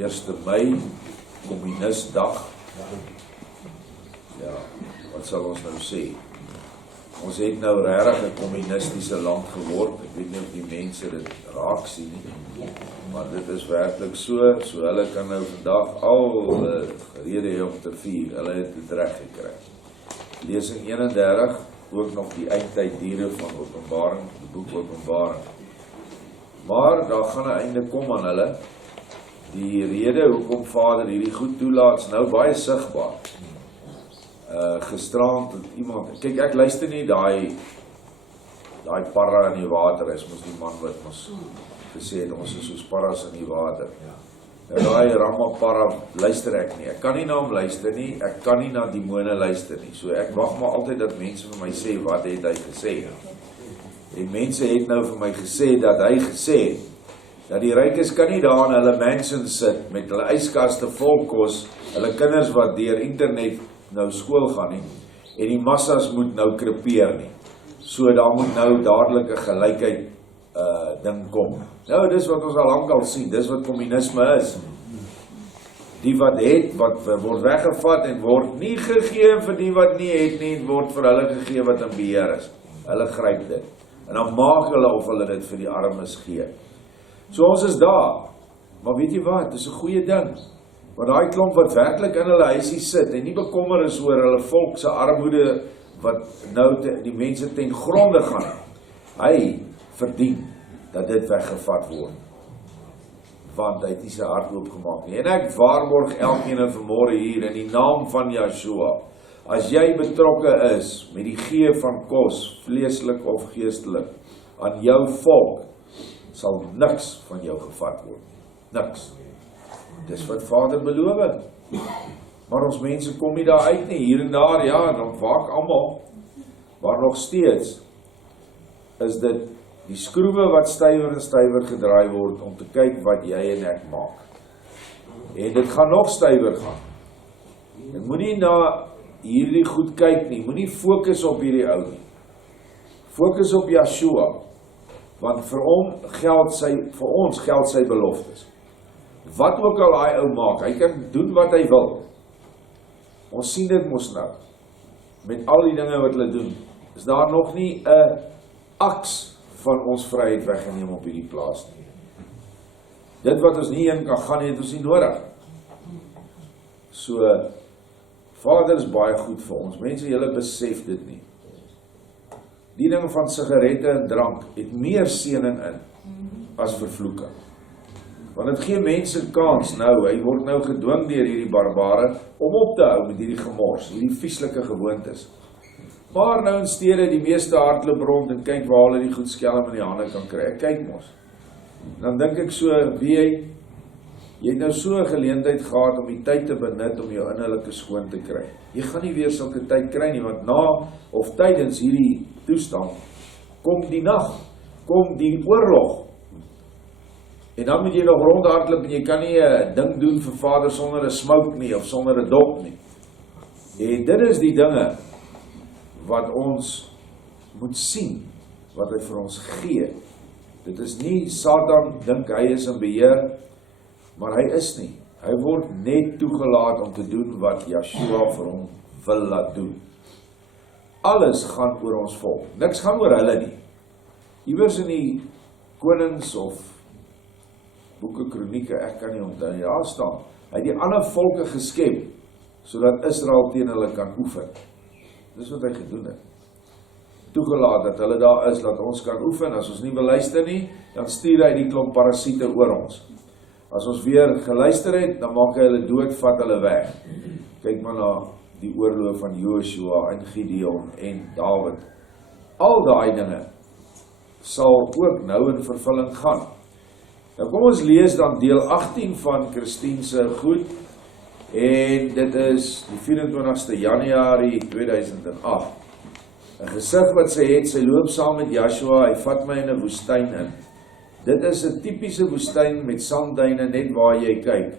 1 Mei, Communistdag. Ja, wat sal ons nou sê? Ons het nou regtig 'n kommunistiese land geword. Ek weet nie of die mense dit raak sien nie, maar dit is werklik so hulle kan nou vandag al rede hê om te vier. Hulle het dit reg gekry. Lesing 31, ook nog die Eindtyd Diere van Openbaring, die boek Openbaring. Maar daar gaan 'n einde kom aan hulle. Die rede hoekom Vader hierdie goed toelaat is nou baie sigbaar. Gisterand het iemand, kyk ek luister nie daai parra in die water is, mos die man wat ons gesê het, ons is soos parras in die water. Nou daai ramma parra luister ek nie, ek kan nie na hom luister nie, ek kan nie na demone luister nie, so ek wag maar altyd dat mense vir my sê, wat het hy gesê? En mense het nou vir my gesê, dat hy gesê, dat die rykes kan nie daar in hulle mansions sit, met hulle yskaste vol kos, hulle kinders wat deur internet nou skool gaan nie, en die massas moet nou krepeer nie. So daar moet nou dadelik 'n gelykheid ding kom. Nou, dis wat ons al lank al sien, dis wat kommunisme is. Die wat het, wat word weggevat en word nie gegee vir die wat nie het nie, word vir hulle gegee wat in beheer is. Hulle gryp dit. En dan maak hulle of hulle dit vir die armes gee. So ons is daar, maar weet jy wat, dis 'n goeie ding. Want daai klomp wat werklik in hulle huisie sit en nie bekommer is oor hulle volk se armoede wat nou die mense ten gronde gaan, hy verdien dat dit weggevat word. Want hy het nie sy hart oopgemaak nie. En ek waarborg elkeen vanmôre hier in die naam van Yeshua, as jy betrokke is met die gee van kos, vleeslik of geestelik, aan jou volk, sal niks van jou gevat word. Niks. Dis wat Vader beloof. Maar ons mense kom nie daar uit nie, hier en daar, ja, dan waak almal. Maar nog steeds is dit die skroewe wat stywer en stywer gedraai word om te kyk wat jy en ek maak. En dit gaan nog stywer gaan. Ek moenie na hierdie goed kyk nie, moenie fokus op hierdie ou nie. Fokus op Yeshua, want vir ons geld sy beloftes. Wat ook al hy ou maak, hy kan doen wat hy wil. Ons sien dit mos nou, met al die dinge wat hulle doen, is daar nog nie 'n aks van ons vryheid weggeneem op hierdie plaas nie. Dit wat ons nie heen kan gaan, het ons nie nodig. So, Vader is baie goed vir ons, mense, julle besef dit nie. Die ding van sigarette en drank het meer seëning in as vervloeking. Want het gee mense kans nou, hy word nou gedwing deur hierdie barbare om op te hou met hierdie gemors, hierdie vieslike gewoontes. Maar nou in stede, die meeste hardloop rond en kyk waar hulle die goed skelm in die hande kan kry. Ek kyk mos. Dan dink ek so, jy het nou so 'n geleentheid gehad om die tyd te benut om jou innerlike skoon te kry. Jy gaan nie weer sulke tyd kry nie, want na of tydens hierdie toestand kom die nag, kom die oorlog. En dan moet jy nog rondhardloop en jy kan nie 'n ding doen vir Vader sonder 'n smoke nie of sonder 'n dop nie. En dit is die dinge wat ons moet sien, wat hy vir ons gee. Dit is nie Satan dink hy is in beheer, maar hy is nie. Hy word net toegelaat om te doen wat Yeshua vir hom wil laat doen. Alles gaan oor ons volk. Niks gaan oor hulle nie. Iewers in die Konings of boeke kronieke, ek kan nie onthou nie, daar staan, hy het die ander volke geskep, sodat Israel teen hulle kan oefen. Dis wat hy gedoen het. Toegelaat dat hulle daar is, dat ons kan oefen. As ons nie wil luister nie, dan stuur hy die klomp parasiete oor ons. As ons weer geluister het, dan maak hy hulle dood, vat hulle weg. Kyk maar na die oorlog van Joshua en Gideon en Dawid. Al daai dinge sal ook nou in vervulling gaan. Nou kom ons lees dan deel 18 van Christine se goed, en dit is die 24ste Januarie 2008. 'n gesig wat sy het, sy loop saam met Joshua, hy vat my in 'n woestyn in. Dit is 'n tipiese woestyn met sandduine net waar jy kyk.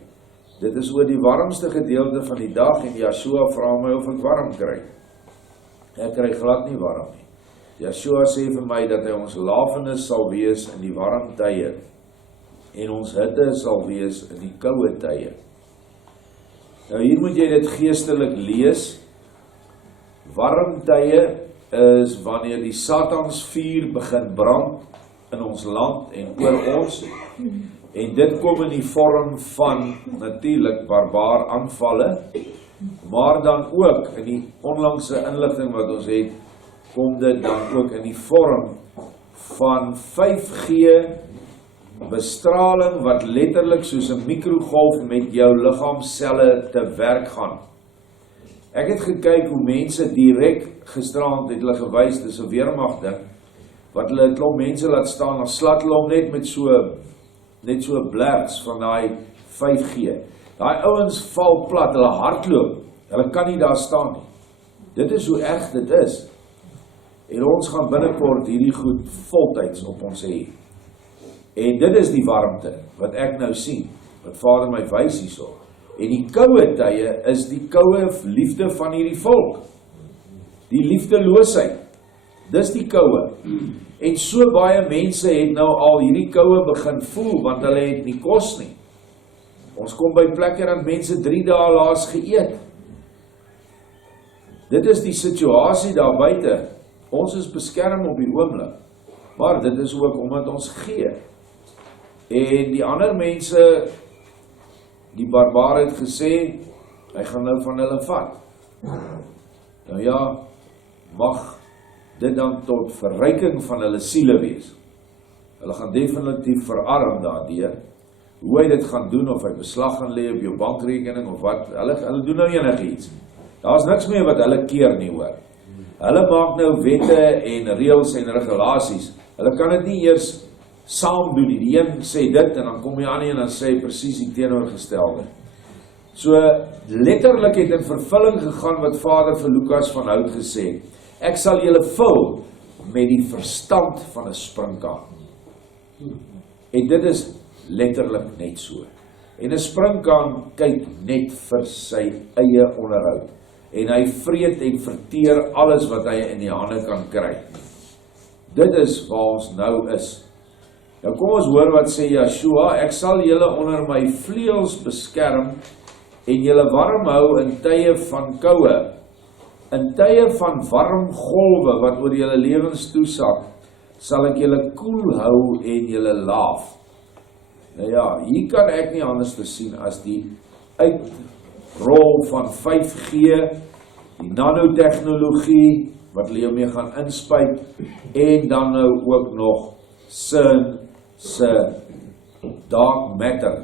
Dit is oor die warmste gedeelte van die dag en Joshua vra my of ek warm kry. Ek kry glad nie warm nie. Joshua sê vir my dat hy ons lafenis sal wees in die warm tye. en ons hitte sal wees in die koue tye. Nou hier moet jy dit geestelik lees. Warm tye is wanneer die Satansvuur begin brand in ons land en oor ons, en dit kom in die vorm van natuurlik barbaar aanvalle, maar dan ook in die onlangse inligting wat ons het, kom dit dan ook in die vorm van 5G bestraling wat letterlik soos 'n mikrogolf met jou liggaamscelle te werk gaan. Ek het gekyk hoe mense direk gisterand het hulle gewys, dis 'n weermag ding, wat hulle 'n klomp mense laat staan, dan slat hulle hom net met so blerts van daai 5G. Daai ouens val plat, hulle hardloop, hulle kan nie daar staan nie. Dit is hoe erg dit is. En ons gaan binnekort hierdie goed voltyds op ons hê. En dit is die warmte wat ek nou sien, wat Vader my wys hierso. En die koue tye is die koue liefde van hierdie volk. Die liefdeloosheid. Dis die koue. En so baie mense het nou al hierdie koue begin voel, want hulle het nie kos nie. Ons kom by plekke dat mense 3 dae laas geëet. Dit is die situasie daar buite. Ons is beskerm op die oomblik, maar dit is ook omdat ons gee. En die ander mense, die barbaar het gesê, hy gaan nou van hulle vat. Nou ja, mag dit dan tot verryking van hulle siele wees. Hulle gaan definitief verarm daardeur. Hoe hy dit gaan doen, of hy beslag gaan lê op jou bankrekening of wat, hulle doen nou enigiets. Daar's niks meer wat hulle keer nie, hoor. Hulle maak nou wette en reëls en regulasies. Hulle kan dit nie eers saam doen nie. Die een sê dit en dan kom die ander en dan sê hy presies die teenoorgestelde. So letterlik het in vervulling gegaan wat Vader vir Lukas van Hout gesê. Ek sal julle vul met die verstand van 'n sprinkaan. En dit is letterlik net so. En 'n sprinkaan kyk net vir sy eie onderhoud. En hy vreet en verteer alles wat hy in die hande kan kry. Dit is waar ons nou is. Nou kom ons hoor wat sê Yeshua, ek sal julle onder my vleuels beskerm en julle warm hou in tye van koue. In tye van warm golwe wat oor julle lewens toesak, sal ek julle koel hou en julle laaf. Nou ja, hier kan ek nie anders te sien as die uitrol van 5G, die nanotechnologie, wat hulle jou mee gaan inspuit, en dan nou ook nog sin se dark matter,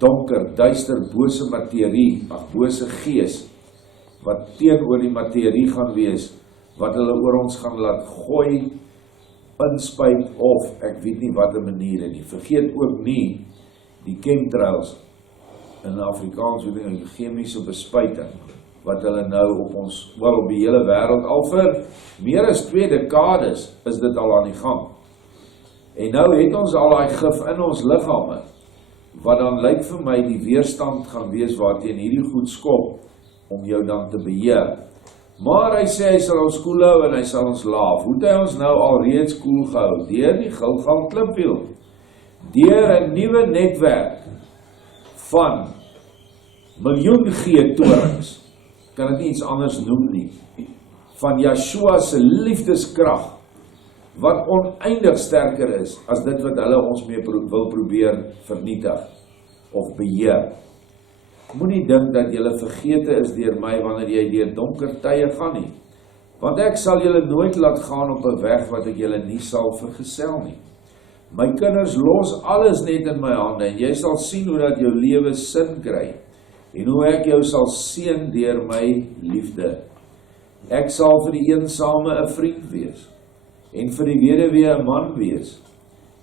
donker, duister, bose materie, bose gees, wat teenoor die materie gaan wees, wat hulle oor ons gaan laat gooi, inspuit of, ek weet nie wat 'n maniere nie. Vergeet ook nie die chemtrails in Afrikaans, weet ek, chemiese bespuiting, wat hulle nou op ons, wel op die hele wêreld, al vir meer as 2 dekades is dit al aan die gang. En nou het ons al daai gif in ons liggame, wat dan lyk vir my die weerstand gaan wees waarteen hierdie goed skop, om jou dan te beheer. Maar hy sê hy sal ons koel hou en hy sal ons laaf. Hoe het hy ons nou al reeds koel gehou? Deur die Gilgal klipwiel. Deur 'n nuwe netwerk van miljoen G-torings, kan dit nie iets anders noem nie, van Yeshua se liefdeskrag, wat oneindig sterker is as dit wat hulle ons mee wil probeer vernietig of beheer. Moenie dink dat julle vergete is deur my wanneer jy deur donker tye gaan nie, want ek sal julle nooit laat gaan op 'n weg wat ek julle nie sal vergesel nie. My kinders, los alles net in my hande en jy sal sien hoe dat jou lewe sin kry en hoe ek jou sal seën deur my liefde. Ek sal vir die eensame 'n vriend wees en vir die weduwee 'n man wees.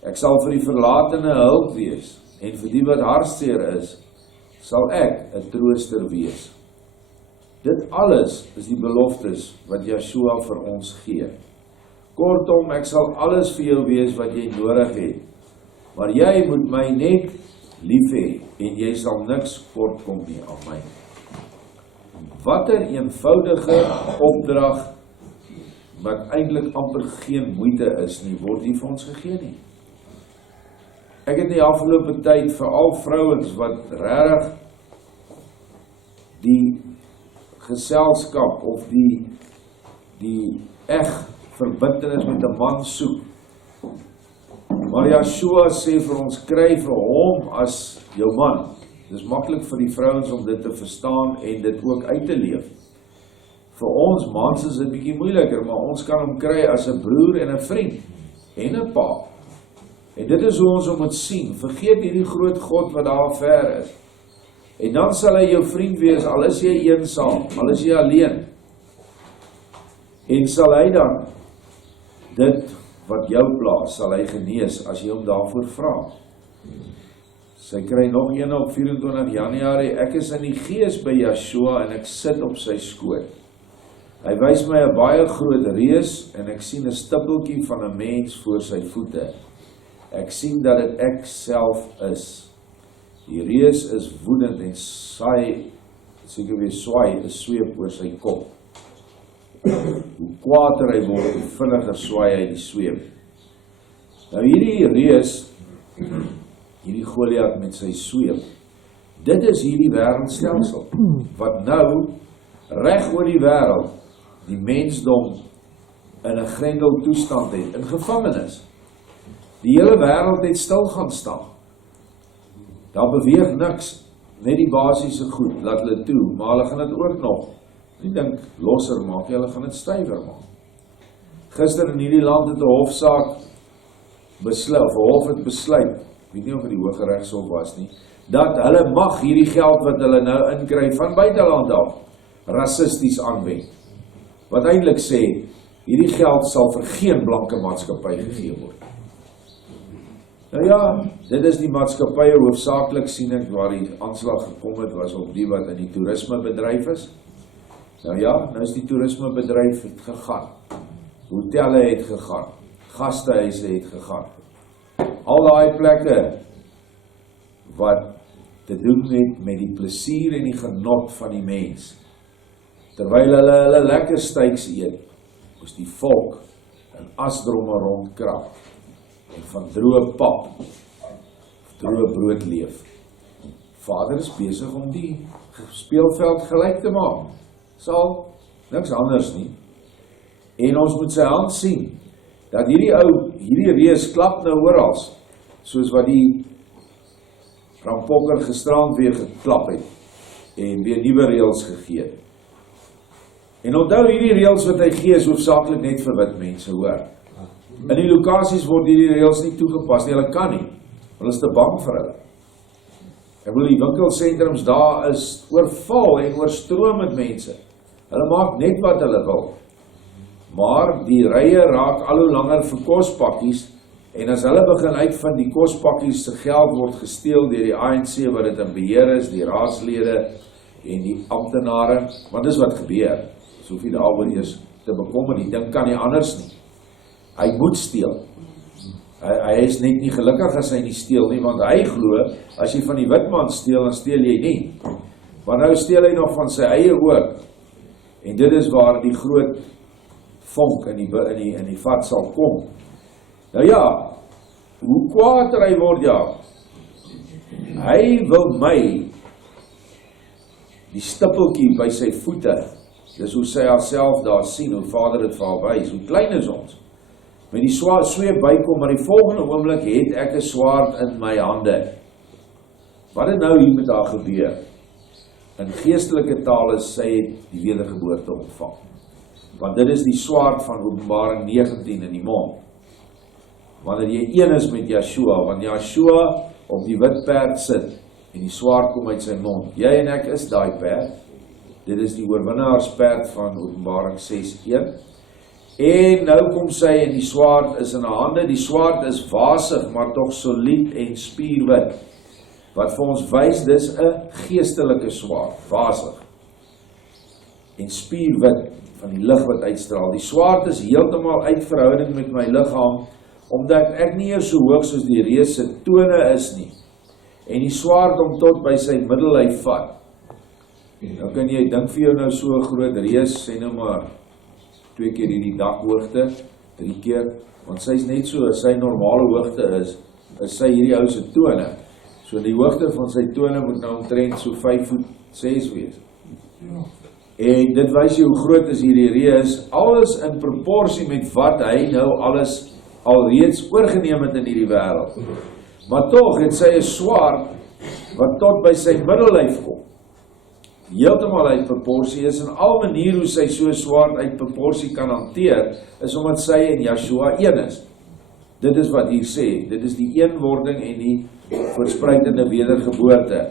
Ek sal vir die verlatene hulp wees en vir die wat hartseer is, sal ek 'n trooster wees. Dit alles is die beloftes wat Yeshua vir ons gee. Kortom, ek sal alles vir jou wees wat jy nodig het, maar jy moet my net lief hê en jy sal niks kort kom nie aan my. Watter eenvoudige opdrag wat eintlik amper geen moeite is nie, word nie vir ons gegee nie. ek het die afgelope tyd veral vrouens wat regtig die geselskap of die verbintenis met 'n man soek. Maar Yeshua sê vir ons, kry vir hom as jou man. Dis maklik vir die vrouens om dit te verstaan en dit ook uit te leef. Vir ons mans is dit bietjie moeiliker, maar ons kan hom kry as 'n broer en 'n vriend en 'n pa. En dit is hoe ons hom moet sien. Vergeet hierdie groot God wat daar ver is. En dan sal hy jou vriend wees, al is jy eensaam, al is jy alleen. En sal hy dan dit wat jou pla, sal hy genees as jy hom daarvoor vra. Sy kry nog een op 24 Januarie, ek is in die gees by Yeshua en ek sit op sy skoot. Hy wys my 'n baie groot reus en ek sien 'n stippeltjie van 'n mens voor sy voete. Ek sien dat dit ek self is. Die reus is woedend en seker weer swaai 'n sweep oor sy kop. Hoe kwaader hy word, hoe vinniger swaai hy die sweep. Nou hierdie reus, hierdie Goliat met sy sweep, dit is hierdie wêreldstelsel, wat nou reg oor die wêreld die mensdom in 'n grendel toestand het, in gevangenis. Die hele wêreld het stil gaan staan. Daar beweeg niks, net die basiese goed, laat hulle toe, maar hulle gaan dit ook nog, ek dink, losser maak, hulle gaan dit stywer maak. Gister in hierdie land het 'n hofsaak besluit, of 'n hof het besluit, ek weet nie of dit die Hooggeregshof was nie, dat hulle mag hierdie geld wat hulle nou inkry van buiteland af, rassisties aanwend. Wat eintlik sê, hierdie geld sal vir geen blanke maatskappy gegee word. Nou ja, dit is die maatskappye hoofsaaklik sien ek waar die aanslag gekom het, was op die wat in die toerismebedryf is. Nou ja, nou is die toerismebedryf het gegaan. Hotelle het gegaan. Gastehuise het gegaan. Al daai plekke wat te doen het met die plesier en die genot van die mens. Terwyl hulle lekker steaks eet, moes die volk in asdromme rondkrap en van droë pap, droë brood leef. Vader is besig om die speelveld gelyk te maak. Sal niks anders nie. En ons moet sy hand sien, dat hierdie reus klap nou oral, soos wat die rampokker gisterand weer geklap het, en weer nuwe reëls gegee het. En onthou hierdie reëls wat hy gee is hoofsaaklik net vir wit mense, hoor. In die lokasies word hierdie reëls nie toegepas nie, hulle kan nie. Hulle is te bang vir hulle. Ek wil die winkelsentrums daar is oorval en oorstroom met mense. Hulle maak net wat hulle wil. Maar die rye raak al hoe langer vir kospakkies, en as hulle begin uitvind die kospakkies se geld word gesteel deur die ANC wat dit in beheer is, die raadslede en die amptenare, want dis wat gebeur. So hoef jy daaroor eers te bekommer, die ding kan nie anders nie. Hy moet steel. Hy is net nie gelukkig as hy nie steel nie, want hy glo, as jy van die witman steel, dan steel jy nie. Maar nou steel hy nog van sy eie ook. En dit is waar die groot vonk in die vat sal kom. Nou ja, hoe kwaader hy word, ja. Hy wil my, die stippeltjie by sy voete, dis hoe sy haarself daar sien, hoe Vader het vir haar wys, hoe klein is ons. Met die sweep bykom, maar die volgende oomblik het ek 'n swaard in my hande. Wat het nou hier met haar gebeur? In geestelike taal is sy het die wedergeboorte ontvang. Want dit is die swaard van Openbaring 19 in die mond. Wanneer jy een is met Yeshua, want Yeshua op die wit perd sit, en die swaard kom uit sy mond. Jy en ek is daai perd. Dit is die oorwinnaarsperd van Openbaring 6:1. En nou kom sy en die swaard is in haar hande. Die swaard is wasig, maar tog solied en spierwit. Wat vir ons wys, dis 'n geestelike swaard, wasig. En spierwit van die lig wat uitstraal. Die swaard is heeltemal uit verhouding met my liggaam, omdat ek nie eers so hoog soos die reus se tone is nie. En die swaard om tot by sy middellyf vat. Nou kan jy dink vir jou nou so 'n groot reus, sê nou maar 2 keer hierdie dakhoogte, 3 keer, want sy is net so, as sy normale hoogte is, is sy hierdie ou se tone. So die hoogte van sy tone moet nou omtrent so 5'6" wees. En dit wys jy hoe groot is hierdie reus, alles in proporsie met wat hy nou alles alreeds oorgeneem het in hierdie wêreld. Maar tog het sy 'n swaard wat tot by sy middellyf kom. Heeltemal uit proporsie is, en al manier hoe sy so swaard uit proporsie kan hanteer, is omdat sy en Yeshua een is. Dit is wat hier sê, dit is die eenwording en die verspreidende wedergeboorte.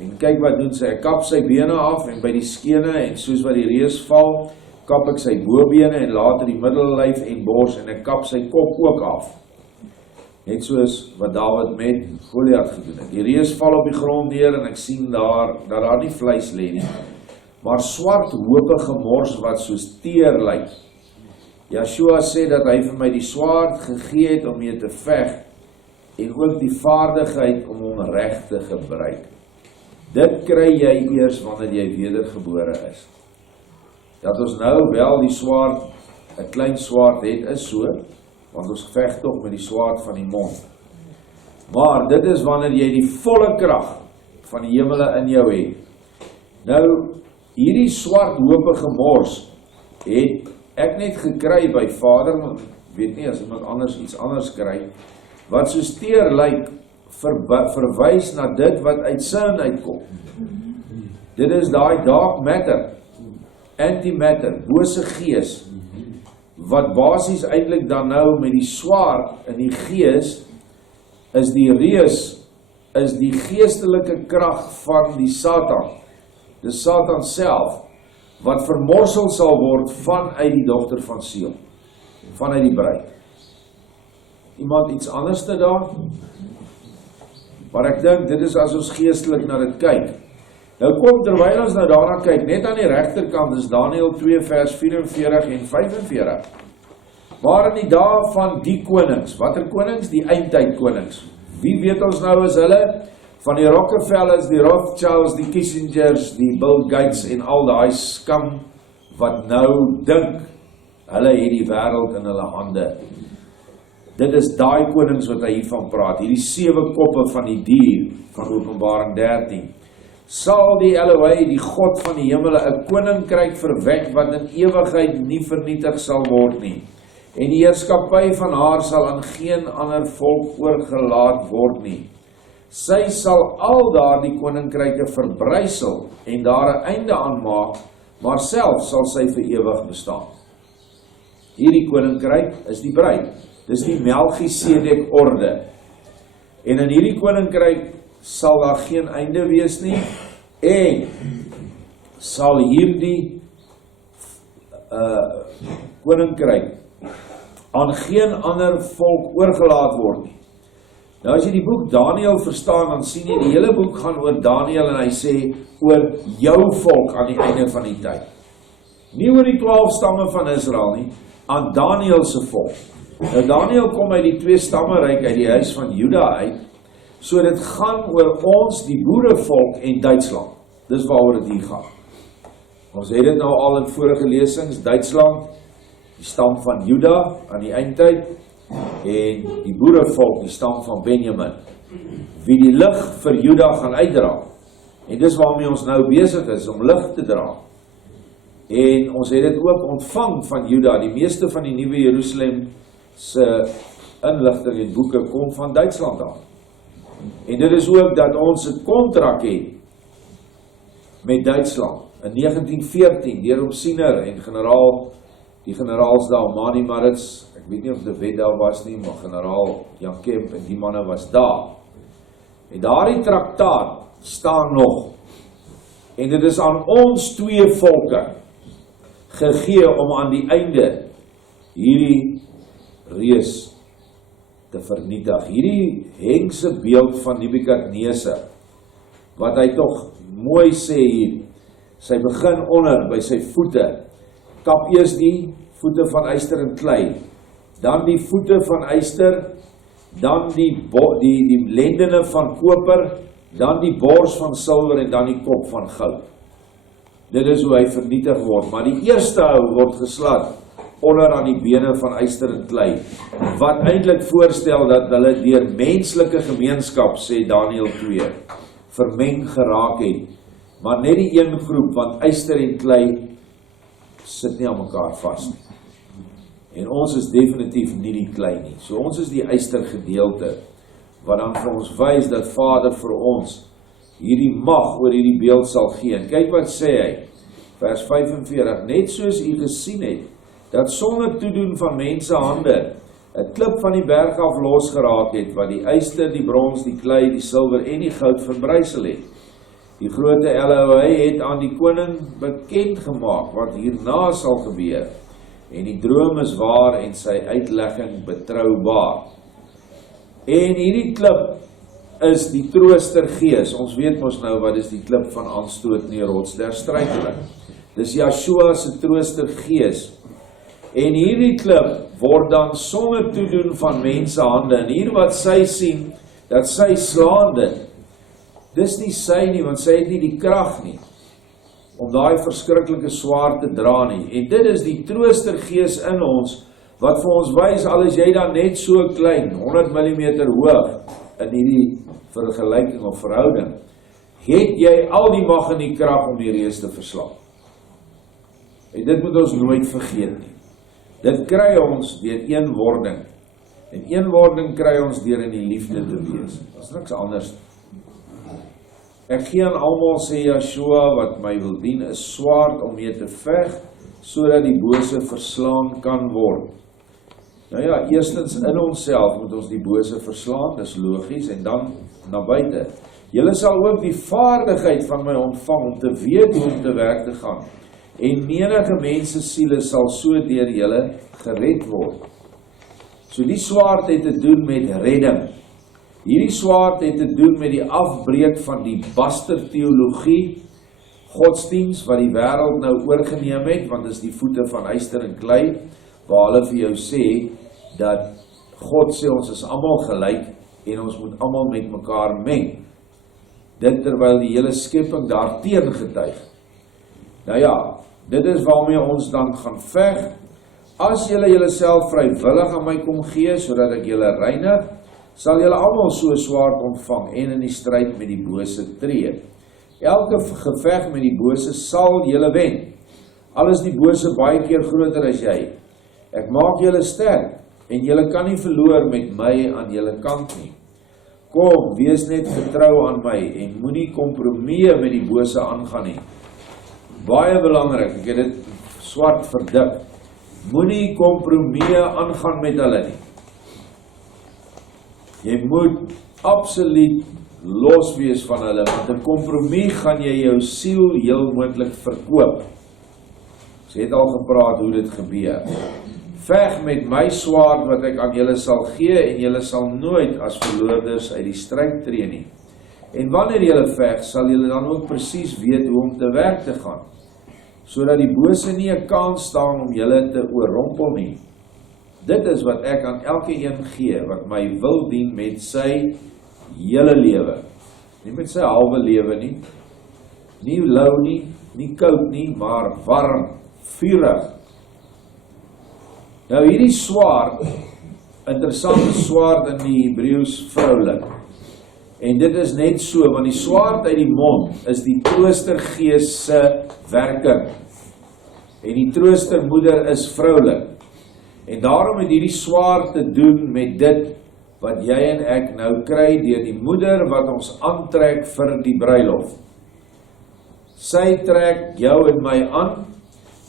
En kyk wat doen sy, ek kap sy bene af en by die skene, en soos wat die reus val, kap ek sy bobene en later die middellyf en bors, en ek kap sy kop ook af. Net soos wat Dawid met Goliat gedoen het. Die reus val op die grond neer en ek sien dat daar nie vleis lê nie, maar swart hope gemors wat soos teer lyk. Yeshua sê dat hy vir my die swaard gegee het om mee te veg en ook die vaardigheid om hom reg te gebruik. Dit kry jy eers wanneer jy wedergebore is. Dat ons nou wel die swaard, 'n klein swaard het, is so, want ons veg tog met die swaard van die mond. Maar dit is wanneer jy die volle krag van die hemele in jou het. Nou, hierdie swart hope gemors het ek net gekry by Vader, want weet nie as iemand anders iets anders kry, wat soos teer lyk, verwys na dit wat uit sin uitkom. Dit is daai dark matter, antimatter, bose gees, wat basies eintlik dan nou met die swaard in die gees, is die reus, is die geestelike krag van die Satan, die Satan self, wat vermorsel sal word vanuit die dogter van Sion, vanuit die bruid. Iemand iets anders te daar? Maar ek dink, dit is as ons geestelik na dit kyk. Nou kom, terwyl ons nou daarna kyk, net aan die regterkant is Daniël 2 vers 44 en 45. Maar in die dae van die konings, watter konings? Die Eindtyd konings. Wie weet ons nou is hulle? Van die Rockefellers, die Rothschilds, die Kissingers, die Bill Gates en al daai skam wat nou dink, hulle het die wêreld in hulle hande. Dit is daai konings wat hy hiervan praat, hierdie 7 koppe van die dier, van Openbaring 13. Sal die Elohei, die God van die hemele, 'n koninkryk verwek wat in ewigheid nie vernietig sal word nie. En die heerskappy van haar sal aan geen ander volk oorgelaat word nie. Sy sal al daardie koninkryke verbrysel en daar 'n einde aan maak, maar self sal sy vir ewig bestaan. Hierdie koninkryk is die bruid. Dis die Melchisedek orde. En in hierdie koninkryk sal daar geen einde wees nie, en sal hierdie koninkryk aan geen ander volk oorgelaat word nie. Nou as jy die boek Daniël verstaan, dan sien jy die hele boek gaan oor Daniël, en hy sê oor jou volk aan die einde van die tyd. Nie oor die 12 stamme van Israel nie, aan Daniël se volk. Nou Daniël kom uit die 2 stammeryk uit die huis van Juda uit, so dit gaan oor ons, die boerevolk en Duitsland. Dis waaroor dit hier gaan. Ons het dit nou al in vorige lesings, Duitsland, die stam van Juda aan die eindtyd, en die boerevolk, die stam van Benjamin, wie die lig vir Juda gaan uitdra. En dis waarmee ons nou besig is, om lig te dra. En ons het dit ook ontvang van Juda, die meeste van die Nuwe Jerusalem se inligting en boeke kom van Duitsland af. En dit is ook dat ons 'n kontrak het met Duitsland in 1914 deur opsiener en die generaals daar, Mani Maritz, ek weet nie of de Wet daar was nie, maar generaal Jan Kemp en die manne was daar. En daardie traktaat staan nog. En dit is aan ons 2 volke gegee om aan die einde hierdie reus te vernietig. Hierdie hengse beeld van Nebukadneser, wat hy tog mooi sê hier, sy begin onder by sy voete, kap eers die voete van yster en klei, dan die voete van yster, dan die lendene van koper, dan die bors van silwer en dan die kop van goud. Dit is hoe hy vernietig word, maar die eerste hou word geslat onder aan die bene van yster en klei, wat eintlik voorstel dat hulle deur menslike gemeenskap, sê Daniël 2, vermeng geraak het, maar net die een groep, want yster en klei sit nie aan mekaar vas nie. En ons is definitief nie die klei nie. So ons is die yster gedeelte, wat dan vir ons wys dat Vader vir ons hierdie mag oor hierdie beeld sal gee. En kyk wat sê hy, vers 45, net soos u gesien het, dat sonder toedoen van mense hande, 'n klip van die berg af losgeraak het, wat die yster, die brons, die klei, die silwer en die goud verbrysel het. Die groot Elohei het aan die koning bekend gemaak, wat hierna sal gebeur, en die droom is waar en sy uitlegging betroubaar. En hierdie klip is die trooster gees. Ons weet mos nou wat is die klip van aanstoot in die rots der struikeling. Dis Yeshua se trooster gees. En hierdie klip word dan sonder toedoen van mense hande. En hier wat sy sien, dat sy slaande, dis nie sy nie, want sy het nie die krag nie, om daai verskriklike swaard te dra nie. En dit is die trooster gees in ons, wat vir ons wys, al is jy dan net so klein, 100 mm hoog, in hierdie vergelyking of verhouding, het jy al die mag en die krag om die reus te verslaan. En dit moet ons nooit vergeet nie. Dit kry ons deur eenwording. En eenwording kry ons deur in die liefde te wees. Dit is niks anders. Ek gee aan almal, sê Yeshua, wat my wil dien, 'n swaard om mee te veg, sodat die bose verslaan kan word. Nou ja, eerstens in onsself moet ons die bose verslaan, dis logies, en dan na buite. Julle sal ook die vaardigheid van my ontvang om te weet hoe om te werk te gaan. En menige mense siele sal so deur julle gered word. So die swaard het te doen met redding. Hierdie swaard het te doen met die afbreek van die basterteologie, godsdiens wat die wêreld nou oorgeneem het, want dit is die voete van yster en klei, waar hulle vir jou sê, dat God sê ons is almal gelyk, en ons moet almal met mekaar meng. Dit terwyl die hele skepping daarteen getuig. Nou ja, dit is waarmee ons dan gaan veg. As julle julleself vrywillig aan my kom gee, sodat ek julle reinig, sal julle almal so swaard ontvang en in die stryd met die bose tree. Elke geveg met die bose sal julle wen. Al is die bose baie keer groter as jy. Ek maak julle sterk, en julle kan nie verloor met my aan julle kant nie. Kom, wees net getrou aan my, en moenie kompromieë met die bose aangaan nie. Baie belangrik, ek het dit swart verdik. Moenie kompromieë aangaan met hulle nie. Jy moet absoluut los wees van hulle, want 'n kompromie gaan jy jou siel heel moontlik verkoop. Ons het al gepraat hoe dit gebeur. Veg met my swaard wat ek aan julle sal gee, en julle sal nooit as verloorders uit die stryd tree nie. En wanneer julle veg, sal julle dan ook presies weet hoe om te werk te gaan, sodat die bose nie 'n kans staan om julle te oorrompel nie. Dit is wat ek aan elke een gee, wat my wil dien met sy hele lewe. Nie met sy halwe lewe nie, nie lou nie, nie koud nie, maar warm, vurig. Nou hierdie swaard, interessante swaard in die Hebreëus vroulik. En dit is net so, want die swaard uit die mond is die troostergees se werking. En die troostermoeder is vroulik. En daarom het hierdie swaard te doen met dit wat jy en ek nou kry deur die moeder wat ons aantrek vir die bruilof. Sy trek jou en my aan.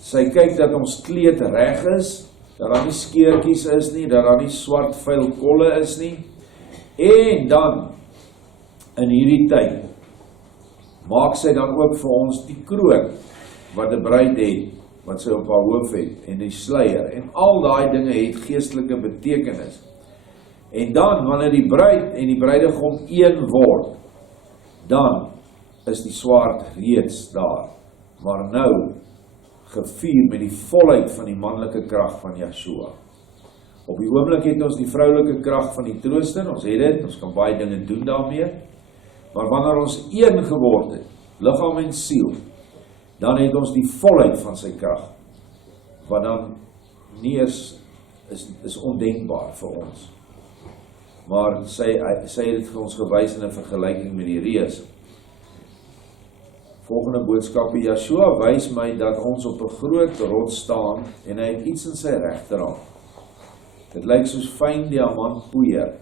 Sy kyk dat ons kleed reg is, dat daar nie skeertjies is nie, dat daar nie swart vuil kolle is nie. En dan in hierdie tyd maak sy dan ook vir ons die kroon wat 'n bruid het, wat sy op haar hoof het, en die sluier, en al daai dinge het geestelike betekenis. En dan, wanneer die bruid en die bruidegom een word, dan is die swaard reeds daar, maar nou gevier met die volheid van die manlike krag van Yeshua. Op die oomblik het ons die vroulike krag van die trooster, ons het dit, ons kan baie dinge doen daarmee, maar wanneer ons een geword het, liggaam en siel, dan het ons die volheid van sy krag, wat dan nie is ondenkbaar vir ons. Maar sy het dit vir ons gewys in 'n vergelyking met die reus. Volgende boodskapie, Joshua wys my dat ons op 'n groot rots staan en hy het iets in sy regterhand. Dit lyk soos fyn diamantpoeier.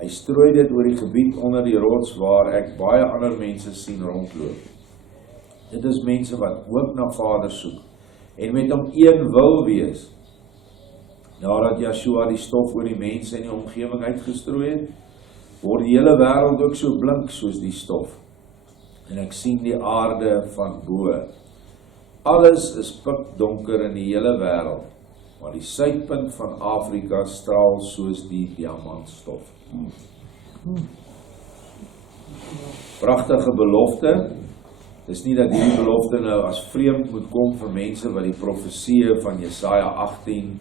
Hy strooi dit oor die gebied onder die rots waar ek baie ander mense sien rondloop. Dit is mense wat ook na Vader soek en met hom een wil wees. Nadat Joshua die stof oor die mense in die omgewing uitgestrooi het, word die hele wêreld ook so blink soos die stof. En ek sien die aarde van bo. Alles is pikdonker in die hele wêreld, maar die suidpunt van Afrika straal soos die diamantstof. Pragtige belofte. Dis nie dat hierdie belofte nou as vreemd moet kom vir mense wat die profeseë van Jesaja 18,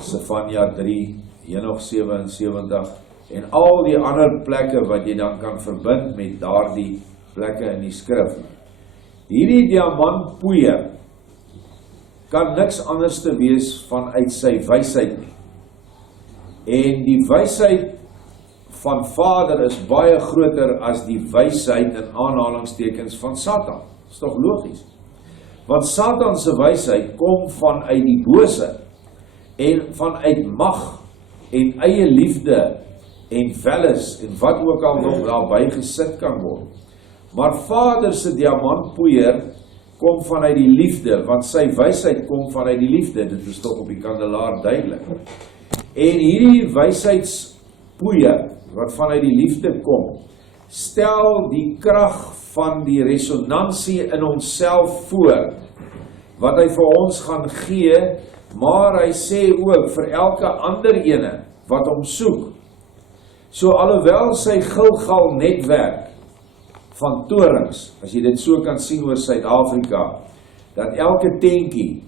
Sefanja 3, Henog 77 en al die ander plekke wat jy dan kan verbind met daardie plekke in die skrif. Hierdie diamantpoeier kan niks anders te wees vanuit sy wysheid nie. En die wysheid van Vader is baie groter as die wysheid in aanhalingstekens van Satan. Dis tog logies. Want Satan se wysheid kom vanuit die bose en vanuit mag en eie liefde en welles en wat ook al nog daarby gesit kan word. Maar Vader se diamantpoeier kom vanuit die liefde, want sy wysheid kom vanuit die liefde. Dit is tog op die kandelaar duidelik. En hierdie wysheidspoeier wat vanuit die liefde kom, stel die krag van die resonansie in onsself voor, wat hy vir ons gaan gee, maar hy sê ook vir elke ander ene wat hom soek. So alhoewel sy Gilgal netwerk van torings, as jy dit so kan sien oor Suid-Afrika, dat elke tentjie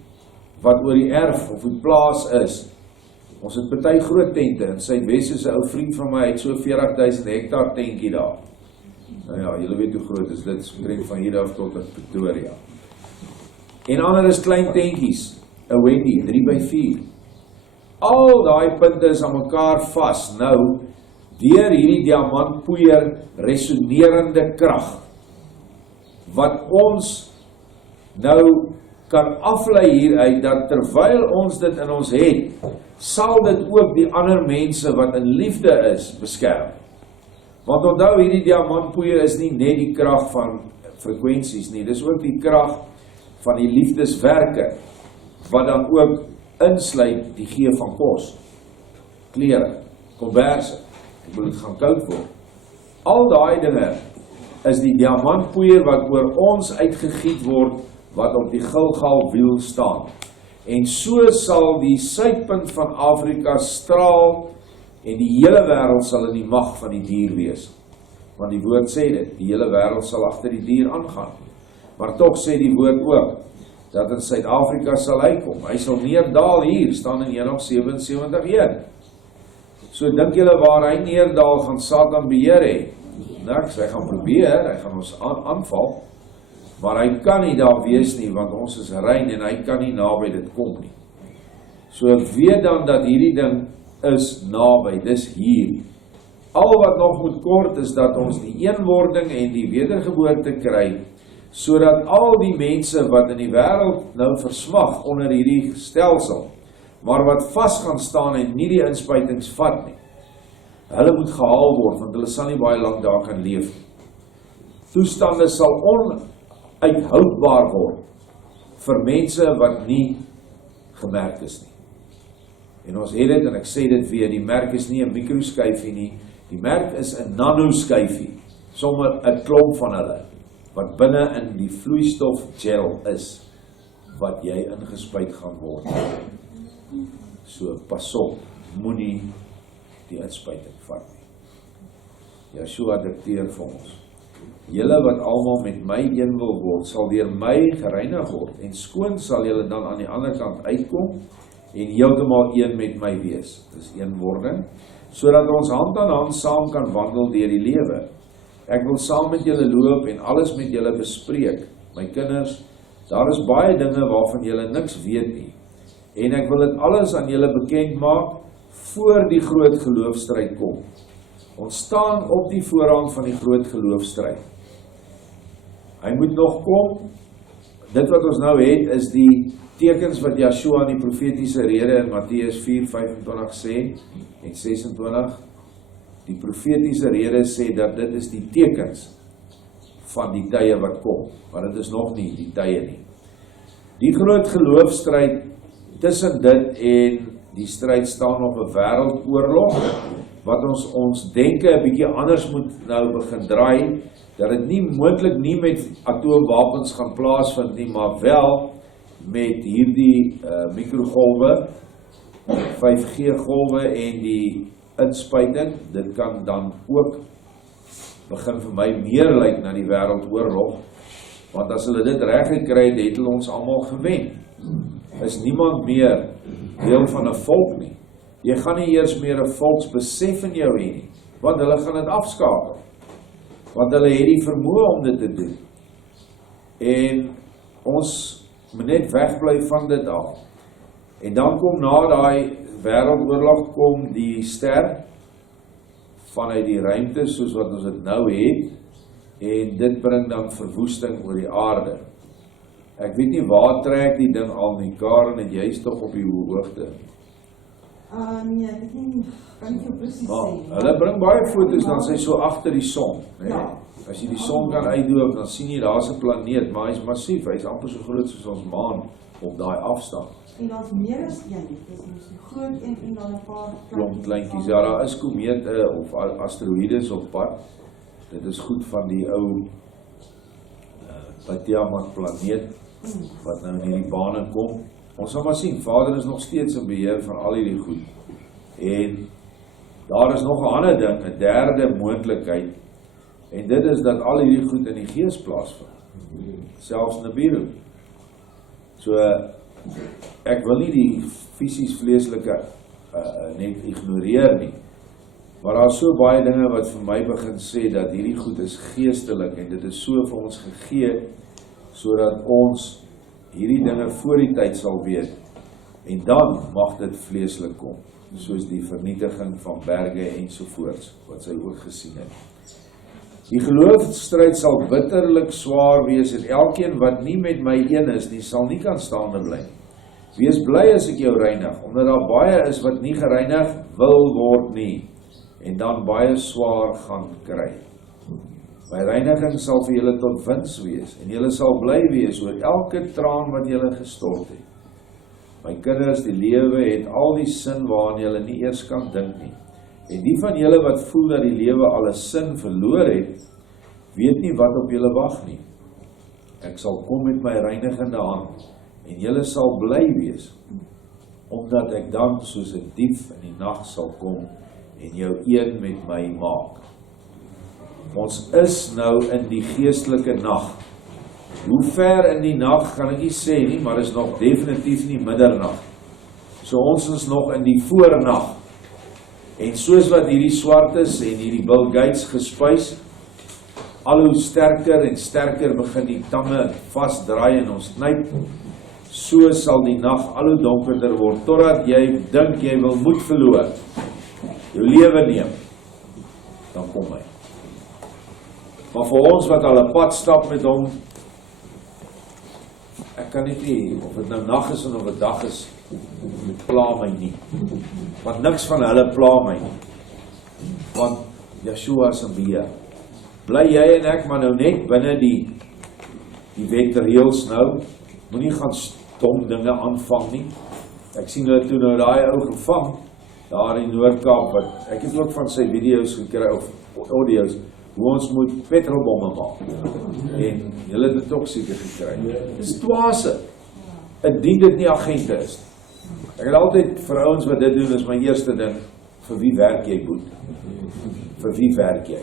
wat oor die erf of die plaas is, ons het baie groot tente, in Suidwes is 'n ou vriend van my, het so 40.000 hektaar tentjie daar. Nou ja, julle weet hoe groot is dit, spreek van hier af tot in Pretoria. En ander is klein tentjies, 'n Wendy, 3x4. Al daai punte is aan mekaar vas, nou, deur hierdie diamantpoeier resonerende krag, wat ons nou kan aflei hieruit, dat terwyl ons dit in ons het, sal dit ook die ander mense wat in liefde is, beskerm. Want onthou, hierdie diamantpoeier is nie net die krag van frekwensies nie, dis ook die krag van die liefdeswerke, wat dan ook insluit die gee van kos, klere, komberse, ek wil dit gaan koud word. Al daai dinge is die diamantpoeier wat oor ons uitgegiet word, wat op die Gilgal wiel staan. En so sal die suidpunt van Afrika straal en die hele wêreld sal in die mag van die dier wees. Want die woord sê dit, die hele wêreld sal agter die dier aangaan. Maar tog sê die woord ook, dat in Suid-Afrika sal hy kom. Hy sal neerdal hier, staan in Henog 77:1. So dink julle waar hy neerdal gaan Satan beheer het? Niks, hy gaan probeer, hy gaan ons aanval. Maar hy kan nie daar wees nie, want ons is rein en hy kan nie naby dit kom nie. So ek weet dan dat hierdie ding is naby, dis hier. Al wat nog moet kort is dat ons die eenwording en die wedergeboorte kry, sodat al die mense wat in die wêreld nou versmag onder hierdie stelsel, maar wat vas gaan staan en nie die inspuitings vat nie, hulle moet gehaal word, want hulle sal nie baie lank daar kan leef nie. Toestande sal onuithoudbaar word vir mense wat nie gemerk is nie. En ons het dit, en ek sê dit weer, die merk is nie 'n mikroskyfie nie, die merk is 'n nanoskyfie, sommer 'n klomp van hulle, wat binne in die vloeistof gel is, wat jy ingespuit gaan word. So pas op, moenie die inspuiting vat nie. Joshua dikteer vir ons, julle wat almal met my een wil word, sal deur my gereinig word, en skoon sal julle dan aan die ander kant uitkom, en heeltemal een met my wees. Dis eenwording, sodat ons hand aan hand saam kan wandel deur die lewe. Ek wil saam met julle loop en alles met julle bespreek. My kinders, daar is baie dinge waarvan julle niks weet nie. En ek wil dit alles aan julle bekend maak voor die groot geloofstryd kom. Ons staan op die voorrand van die groot geloofstryd. Hy moet nog kom. Dit wat ons nou het is die tekens wat Joshua in die profetiese rede in Matteus 4:25 sê en 26. Die profetiese rede sê dat dit is die tekens van die tye wat kom, maar dit is nog nie die tye nie. Die groot geloofstryd tussen dit en die stryd staan op 'n wêreldoorlog wat ons denke 'n bietjie anders moet nou begin draai, dat dit nie moontlik nie met atoomwapens gaan plaasvind nie, maar wel met hierdie mikrogolwe, 5G golwe en die inspuiting. Dit kan dan ook begin vir my meer lyk na die wêreldoorlog, want as hulle dit reg gekry het, het hulle ons almal gewen. Is niemand meer deel van 'n volk nie. Jy gaan nie eers meer 'n volksbesef in jou hê nie, want hulle gaan dit afskakel. Want hulle het die vermoë om dit te doen. En ons moet net wegbly van dit af. En dan kom na daai wêreldoorlog kom die ster vanuit die ruimte soos wat ons dit nou het, en dit bring dan verwoesting oor die aarde. Ek weet nie waar trek die ding al nie, Karen, en jy is tog op die hoogte. Nee, ek weet nie, kan nie presies sê. Hulle bring baie foto's, dan sy so agter die son. Nee? Ja. As jy die son kan uitdoop, dan sien jy daar's 'n planeet, maar hy's massief, hy's amper so groot soos ons maan op daai afstand. En daar's meer as een, dis so groot een en dan 'n paar klomp kleintjies. Ja, daar is komete of asteroïdes op pad. Dit is goed van die ou Tiamat planeet wat nou in hierdie bane kom. Ons sal maar sien, Vader is nog steeds in beheer van al hierdie goed. En daar is nog 'n ander ding, 'n derde moontlikheid, en dit is dat al hierdie goed in die gees plaasvind. Selfs Nibiru. So, ek wil nie die fisies vleeslike net ignoreer nie, maar daar is so baie dinge wat vir my begin sê dat hierdie goed is geestelik, en dit is so vir ons gegee, sodat ons hierdie dinge voor die tyd sal weet, en dan mag dit vleeslik kom, soos die vernietiging van berge ensovoorts, wat sy ook gesien het. Die geloofstryd sal bitterlik swaar wees, en elkeen wat nie met my een is nie, sal nie kan staande bly. Wees bly as ek jou reinig, omdat daar baie is wat nie gereinig wil word nie, en dan baie swaar gaan kry. My reiniging sal vir julle tot wins wees, en julle sal bly wees oor elke traan wat julle gestort het. My kinders, die lewe het al die sin waaraan julle nie eers kan dink nie. En die van julle wat voel dat die lewe alle sin verloor het, weet nie wat op julle wag nie. Ek sal kom met my reinigende hand, en julle sal bly wees, omdat ek dan soos 'n dief in die nag sal kom, en jou een met my maak. Ons is nou in die geestelike nag. Hoe ver in die nag kan ek nie sê nie, maar is nog definitief nie middernag. So ons is nog in die voornag. En soos wat hierdie swartes en hierdie Bill Gates gespuis, al hoe sterker en sterker begin die tamme vasdraai en ons knyp, so sal die nag al hoe donkerder word, totdat jy dink jy wil moed verloor, jou lewe neem, dan kom hy. Maar vir ons wat al 'n pad stap met hom, ek kan nie, of dit nou nag is of 'n dag is, dit pla my nie. Want niks van hulle pla my nie. Want Joshua is in beheer. Bly jy en ek maar nou net binne die wetreëls nou, moenie gaan stom dinge aanvang nie. Ek sien hulle toe nou daai ou gevang, daar in Noord-Kaap, wat ek het ook van sy video's gekry, of audio's, hoe ons moet petrolbomme maak. En julle het dit ook seker gekry. Dit is dwaase, indien dit nie agente is. Ek het altyd vir ouens wat dit doen, is my eerste ding, vir wie werk jy, Boet? Vir wie werk jy?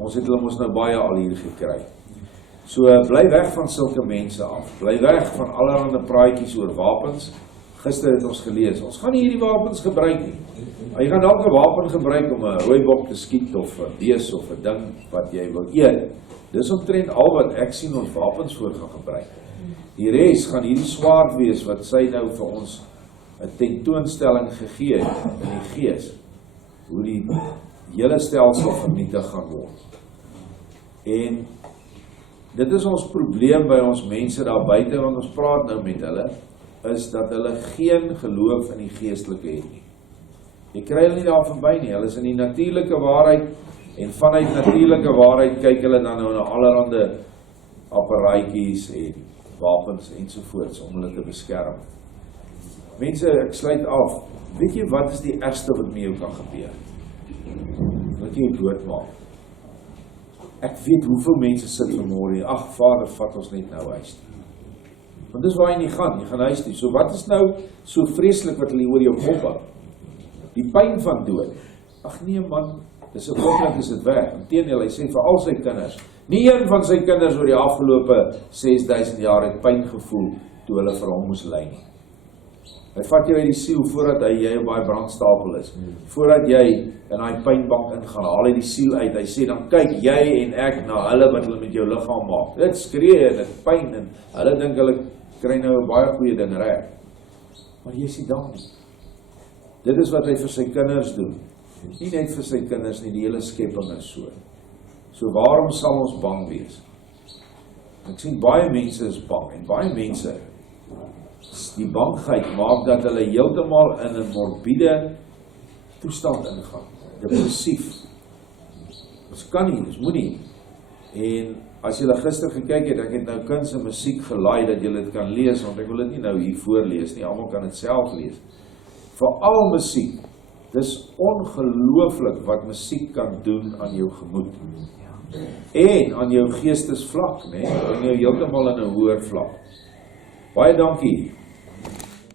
Ons het hulle ons nou baie al hier gekry. So bly weg van sulke mense af. Bly weg van allerlei praatjies oor wapens. Gister het ons gelees, ons gaan nie hierdie wapens gebruik nie. Jy gaan dalk 'n wapen gebruik om 'n rooibok te skiet, of 'n bees, of 'n ding wat jy wil eet. Dis omtrent al wat ek sien ons wapens voor gaan gebruik. Die res gaan hierdie swaard wees wat sy nou vir ons 'n tentoonstelling gegee het in die gees, hoe die hele stelsel vernietig gaan word. En dit is ons probleem by ons mense daar buite, want ons praat nou met hulle, is dat hulle geen geloof in die geestelike het nie. Jy kry hulle nie daar verby nie, hulle is in die natuurlike waarheid, en vanuit natuurlike waarheid kyk hulle dan nou na allerhande apparaatjies en wapens ensovoorts om hulle te beskerm. Mense, ek sluit af, weet jy wat is die ergste wat met jou kan gebeur? Dat jy jou doodmaak. Ek weet hoeveel mense sit vanmorgen, ag Vader, vat ons net nou huis toe. Want dis waar jy nie gaan huis toe. So wat is nou so vreeslik wat hulle oor jou kop hou? Die pyn van dood. Ag nee man, dis 'n oomblik is dit weg. Inteendeel, hy sê vir al sy kinders, nie een van sy kinders oor die afgelope 6000 jaar het pyn gevoel toe hulle vir hom moes ly nie. Hy vat jou uit die siel voordat jy op daai brandstapel is. Voordat jy in daai pynbank ingaan, haal hy die siel uit. Hy sê dan kyk jy en ek na hulle wat hulle met jou liggaam maak. Dit skree en dit pyn en hulle dink hulle kry nou 'n baie goeie ding reg. Maar jy sien daar nie. Dit is wat hy vir sy kinders doen. Nie net vir sy kinders nie, die hele skepping is so. So waarom sal ons bang wees? Ek sien baie mense is bang en baie mense, die bangheid maak dat hulle heeltemal in 'n morbiede toestand ingaan, depressief. Dit kan nie, dit moet nie. En as julle gister gekyk het, ek het nou kuns en musiek gelaai dat julle dit kan lees, want ek wil dit nie nou hier voorlees nie, almal kan dit self lees. Veral musiek. Dis ongelooflik wat musiek kan doen aan jou gemoed. En aan jou geestesvlak, né? En jou heeltemal in 'n hoër vlak. Baie dankie.